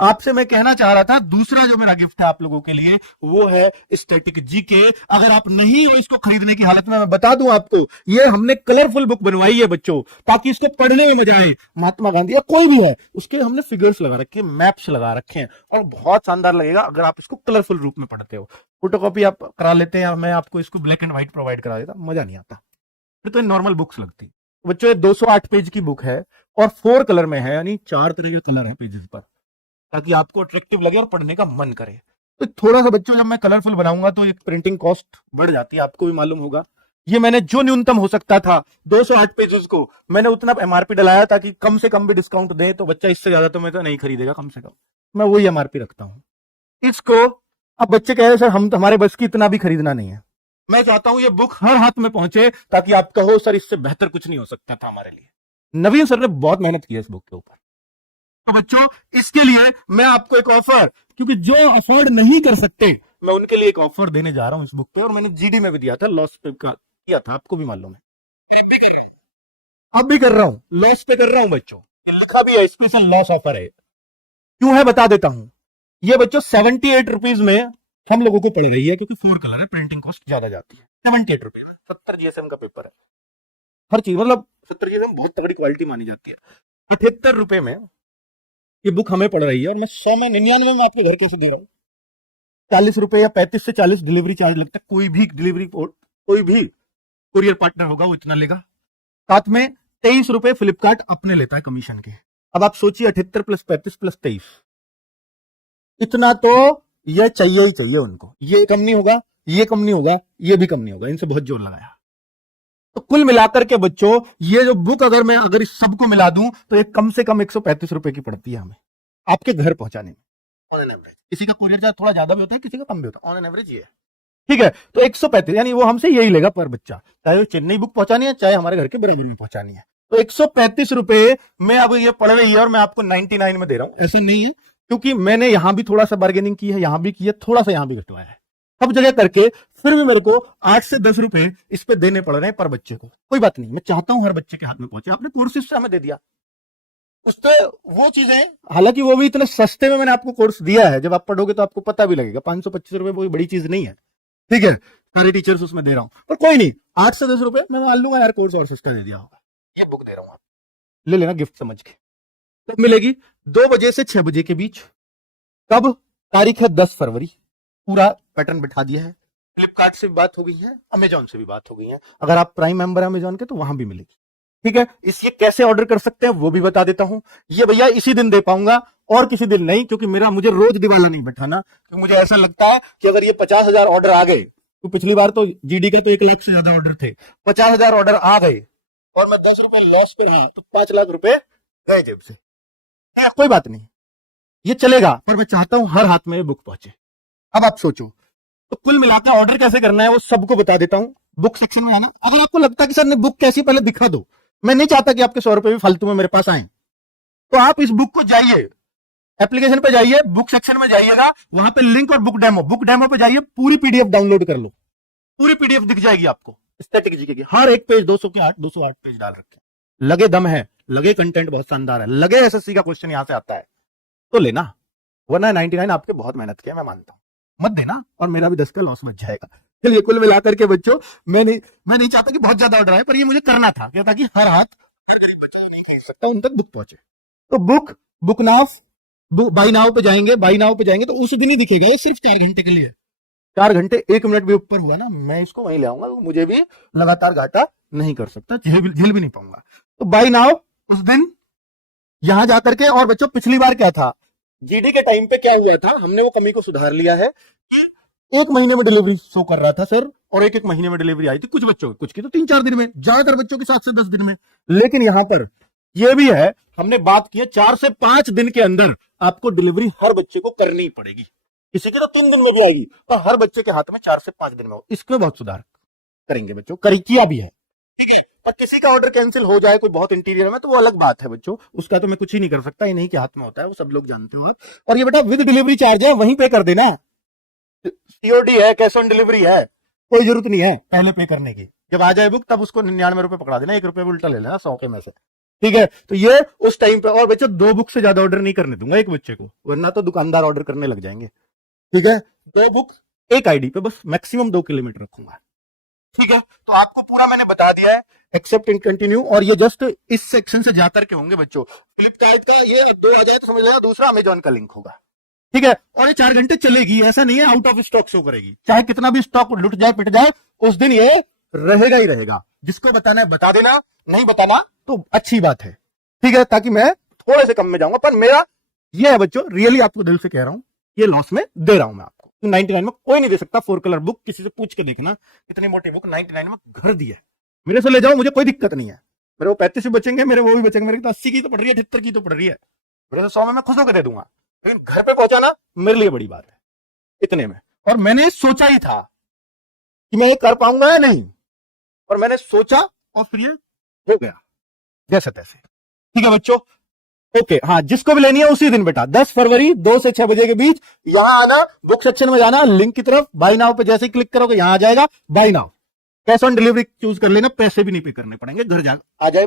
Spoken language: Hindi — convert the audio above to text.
आपसे मैं कहना चाह रहा था, दूसरा जो मेरा गिफ्ट है आप लोगों के लिए वो है स्टैटिक जीके। अगर आप नहीं हो इसको खरीदने की हालत में, मैं बता दूं आपको, ये हमने कलरफुल बुक बनवाई है बच्चों, ताकि इसको पढ़ने में मजा आए। महात्मा गांधी या कोई भी है, उसके हमने फिगर्स लगा रखे हैं, मैप्स लगा रखे हैं, और बहुत शानदार लगेगा अगर आप इसको कलरफुल रूप में पढ़ते हो। फोटोकॉपी आप करा लेते हैं, मैं आपको इसको ब्लैक एंड व्हाइट प्रोवाइड करा देता, मजा नहीं आता, फिर तो नॉर्मल बुक्स लगती। बच्चों ये 208 पेज की बुक है और 4 कलर में है, यानी 4 तरह के कलर हैं पेजेस पर, ताकि आपको अट्रैक्टिव लगे और पढ़ने का मन करे। तो थोड़ा सा बच्चों, जब मैं कलरफुल बनाऊंगा तो एक प्रिंटिंग कॉस्ट बढ़ जाती है, आपको भी मालूम होगा। ये मैंने जो न्यूनतम हो सकता था 208 पेजेस को, मैंने उतना एमआरपी डलाया ताकि कम से कम भी डिस्काउंट दे, तो बच्चा इससे ज्यादा तो मैं तो नहीं खरीदेगा, कम से कम मैं वही एमआरपी रखता हूं इसको। अब बच्चे कह रहे सर हम हमारे बस की इतना भी खरीदना नहीं है। मैं चाहता हूं ये बुक हर हाथ में पहुंचे, ताकि आप कहो सर इससे बेहतर कुछ नहीं हो सकता था हमारे लिए। नवीन सर ने बहुत मेहनत की है इस बुक के ऊपर। तो बच्चों इसके लिए मैं आपको एक ऑफर, क्योंकि जो अफोर्ड नहीं कर सकते, मैं उनके लिए एक ऑफर देने जा रहा हूं इस बुक पे, और मैंने जीडी में भी दिया था, लॉस पे किया था, आपको भी मालूम है, अब भी कर रहा हूं, लॉस पे कर रहा हूं बच्चों, ये लिखा भी है स्पेशल लॉस ऑफर है। क्यों है बता देता हूं। ये बच्चों 78 रुपीज में हम लोगों को पड़ रही है, क्योंकि 4 कलर है, प्रिंटिंग कॉस्ट ज्यादा जाती है। 78 रुपए में 70 जीएसएम का पेपर है, हर चीज मतलब 70 जीएसएम बहुत तगड़ी क्वालिटी मानी जाती है। 78 रुपए में ये बुक हमें पड़ रही है, और मैं 100 में 99 में आपके घर कैसे दे रहा हूं। 40 रुपए या 35 से 40 डिलीवरी चार्ज लगता है, कोई भी डिलीवरी, कोई भी कुरियर पार्टनर होगा वो इतना लेगा। साथ में 23 रुपए फ्लिपकार्ट अपने लेता है कमीशन के। अब आप सोचिए 78 प्लस 35 प्लस 23, इतना तो ये चाहिए ही चाहिए उनको, ये कम नहीं होगा, ये कम नहीं होगा, ये भी कम नहीं होगा, इनसे बहुत जोर लगाया। तो कुल मिलाकर के बच्चों ये जो बुक अगर इस सबको मिला दूं तो ये कम से कम 135 रुपए की पड़ती है हमें, आपके घर पहुंचाने में, ऑन एन एवरेज। किसी का कुरियर चार्ज थोड़ा ज्यादा भी होता है, किसी का कम भी होता है, ऑन एन एवरेज ये है, ठीक है। तो 135, यानी वो हमसे यही लेगा पर बच्चा, चाहे वो चेन्नई बुक पहुंचानी है, चाहे हमारे घर के बराबर में पहुंचानी है। तो 135 रुपए में अब ये पड़ रही है, और मैं आपको 99 में दे रहा हूं। ऐसा नहीं है, क्योंकि मैंने यहां भी थोड़ा सा बार्गेनिंग की है, यहां भी की है, थोड़ा सा यहां भी घटवाया है, सब जगह करके फिर भी मेरे को 8 से 10 रुपए इस पे देने पड़ रहे हैं पर बच्चे को। कोई बात नहीं, मैं चाहता हूं हर बच्चे के हाथ में पहुंचे। आपने कोर्सेज से हमें दे दिया, उस पे वो चीजें, हालांकि वो भी इतने सस्ते में मैंने आपको कोर्स दिया है, जब आप पढ़ोगे तो आपको पता भी लगेगा। 525 रुपए कोई बड़ी चीज नहीं है, ठीक है, सारे टीचर्स उसमें दे रहा हूं, पर कोई नहीं, 8 से 10 रुपए मैं मान लूंगा यार, कोर्स और सस्ता दे दिया होगा। ये बुक दे रहा हूं, आप ले लेना गिफ्ट समझ के। तो मिलेगी 2 बजे से 6 बजे के बीच। कब? तारीख है 10 फरवरी। पूरा पैटर्न बिठा दिया है, फ्लिपकार्ट से भी बात हो गई है, अमेजॉन से भी बात हो गई है, अगर आप प्राइम मेंबर है अमेजॉन के तो वहां भी मिलेगी, ठीक है। इसके कैसे ऑर्डर कर सकते हैं वो भी बता देता हूं। ये भैया इसी दिन दे पाऊंगा और किसी दिन नहीं, क्योंकि मुझे रोज दिवाला नहीं बैठाना, क्योंकि मुझे ऐसा लगता है कि अगर ये 50,000 ऑर्डर आ गए, तो पिछली बार तो जीडी का तो 1 लाख से ज्यादा ऑर्डर थे, 50,000 ऑर्डर आ गए और मैं 10 रुपए लॉस पे रहा, तो 5 लाख रुपए गए जेब से। कोई बात नहीं, ये चलेगा, पर मैं चाहता हूं हर हाथ में ये बुक पहुंचे। अब आप सोचो, तो कुल मिलाकर ऑर्डर कैसे करना है वो सबको बता देता हूं। बुक सेक्शन में आना, अगर आपको लगता है कि सर ने बुक कैसी, पहले दिखा दो, मैं नहीं चाहता कि आपके 100 रुपए भी फालतू में मेरे पास आए, तो आप इस बुक को जाइए, एप्लीकेशन पे जाइए, बुक सेक्शन में जाइएगा, वहां पे लिंक और बुक डेमो पे जाइए, पूरी पीडीएफ डाउनलोड कर लो, पूरी पीडीएफ दिख जाएगी आपको स्टैटिक जीके की, हर एक पेज 208 पेज डाल रखे, लगे दम है, लगे कंटेंट बहुत शानदार है, लगे एसएससी का क्वेश्चन यहां से आता है, तो लेना, वरना 99 आपके बहुत मेहनत किया, मैं मानता हूं, मत देना, और मेरा भी 10 का लॉस बच जाएगा। चलिए कुल मिलाकर के बच्चों, मैं नहीं चाहता कि बहुत ज्यादा ऑर्डर आए, पर ये मुझे करना था क्या, ताकि हर हाथ बच्चा नहीं खरीद सकता, उन तक बुक पहुंचे। तो बुक नाउ, बाई नाउ पे जाएंगे, बाई नाउ पे जाएंगे तो उस दिन ही दिखेगा, ये सिर्फ 4 घंटे के लिए, 4 घंटे 1 मिनट भी ऊपर हुआ ना, मैं इसको वहीं ले आऊंगा, तो मुझे भी लगातार घाटा नहीं कर सकता, झेल भी नहीं पाऊंगा। तो बाई नाउ उस दिन यहां जाकर के, और बच्चों पिछली बार क्या था, जीडी के टाइम पे क्या हुआ था, हमने वो कमी को सुधार लिया है, 1 महीने में डिलीवरी शो कर रहा था सर, और 1 महीने में डिलीवरी आई थी, कुछ बच्चों कुछ की तो 3-4 दिन में, ज्यादातर बच्चों की 7 से 10 दिन में। लेकिन यहां पर यह भी है, हमने बात की है 4 से 5 दिन के अंदर आपको डिलीवरी हर बच्चे को करनी पड़ेगी, किसी की तो 3 दिन में भी आएगी, पर हर बच्चे के हाथ में 4 से 5 दिन में हो। इसमें बहुत सुधार करेंगे बच्चों, किया भी है, ठीक है। पर किसी का ऑर्डर कैंसिल हो जाए, कोई बहुत इंटीरियर में, तो वो अलग बात है बच्चों, उसका तो मैं कुछ ही नहीं कर सकता, ये नहीं के हाथ में होता है, वो सब लोग जानते हो आप। और ये बेटा विद डिलीवरी चार्ज है, वहीं पे कर देना, सीओडी है, कैश ऑन डिलीवरी है, कोई जरूरत नहीं है पहले पे करने की। जब आ जाए बुक तब उसको 99 रुपए पकड़ा देना, 1 रुपए उल्टा ले लेना 100 के में से, ठीक है, तो ये उस टाइम पे। और बच्चों 2 बुक से ज्यादा ऑर्डर नहीं करने दूंगा एक बच्चे को, वरना तो दुकानदार ऑर्डर करने लग जाएंगे। ठीक है, 2 बुक एक आईडी पे, बस मैक्सिमम 2 किलोमीटर रखूंगा। ठीक है, तो आपको पूरा मैंने बता दिया है, एक्सेप्ट एंड कंटिन्यू। और ये जस्ट इस सेक्शन से जाकर के होंगे बच्चों। फ्लिपकार्ट का ये 2 आ जाए तो समझ लेना दूसरा अमेजॉन का लिंक होगा। ठीक है, और ये 4 घंटे चलेगी, ऐसा नहीं है आउट ऑफ स्टॉक शो करेगी। चाहे कितना भी स्टॉक लुट जाए पिट जाए, उस दिन ये रहेगा ही रहेगा। जिसको बताना है बता देना, नहीं बताना तो अच्छी बात है। ठीक है, ताकि मैं थोड़े से कम में जाऊंगा। पर मेरा ये है बच्चों, रियली आपको दिल से कह रहा हूं, ये लॉस में दे रहा हूं मैं आपको। 99 में कोई नहीं दे सकता 4 कलर बुक। किसी से पूछ के देखना, इतनी मोटी बुक 99 में घर दी है। मेरे से ले जाओ, मुझे कोई दिक्कत नहीं है। मेरे वो 35 भी बचेंगे, मेरे वो भी बचेंगे। मेरे तो 80 की तो पड़ रही है, 78 की तो पड़ रही है। मेरे से 100 में मैं खुश होकर दे दूंगा, लेकिन घर पे पहुंचाना मेरे लिए बड़ी बात है इतने में। और मैंने सोचा ही था कि मैं ये कर पाऊंगा या नहीं, और मैंने सोचा और फिर ये हो गया जैसे तैसे। ठीक है बच्चों, ओके। हाँ, जिसको भी लेनी है उसी दिन बेटा 10 फरवरी 2 से 6 बजे के बीच यहां आना, बुक सेक्शन में जाना, लिंक की तरफ बाय नाउ पे जैसे ही क्लिक करोगे यहां आ जाएगा buy now. Cash on delivery choose कर लेना, पैसे भी नहीं पे करने पड़ेंगे, घर जा आ जाए।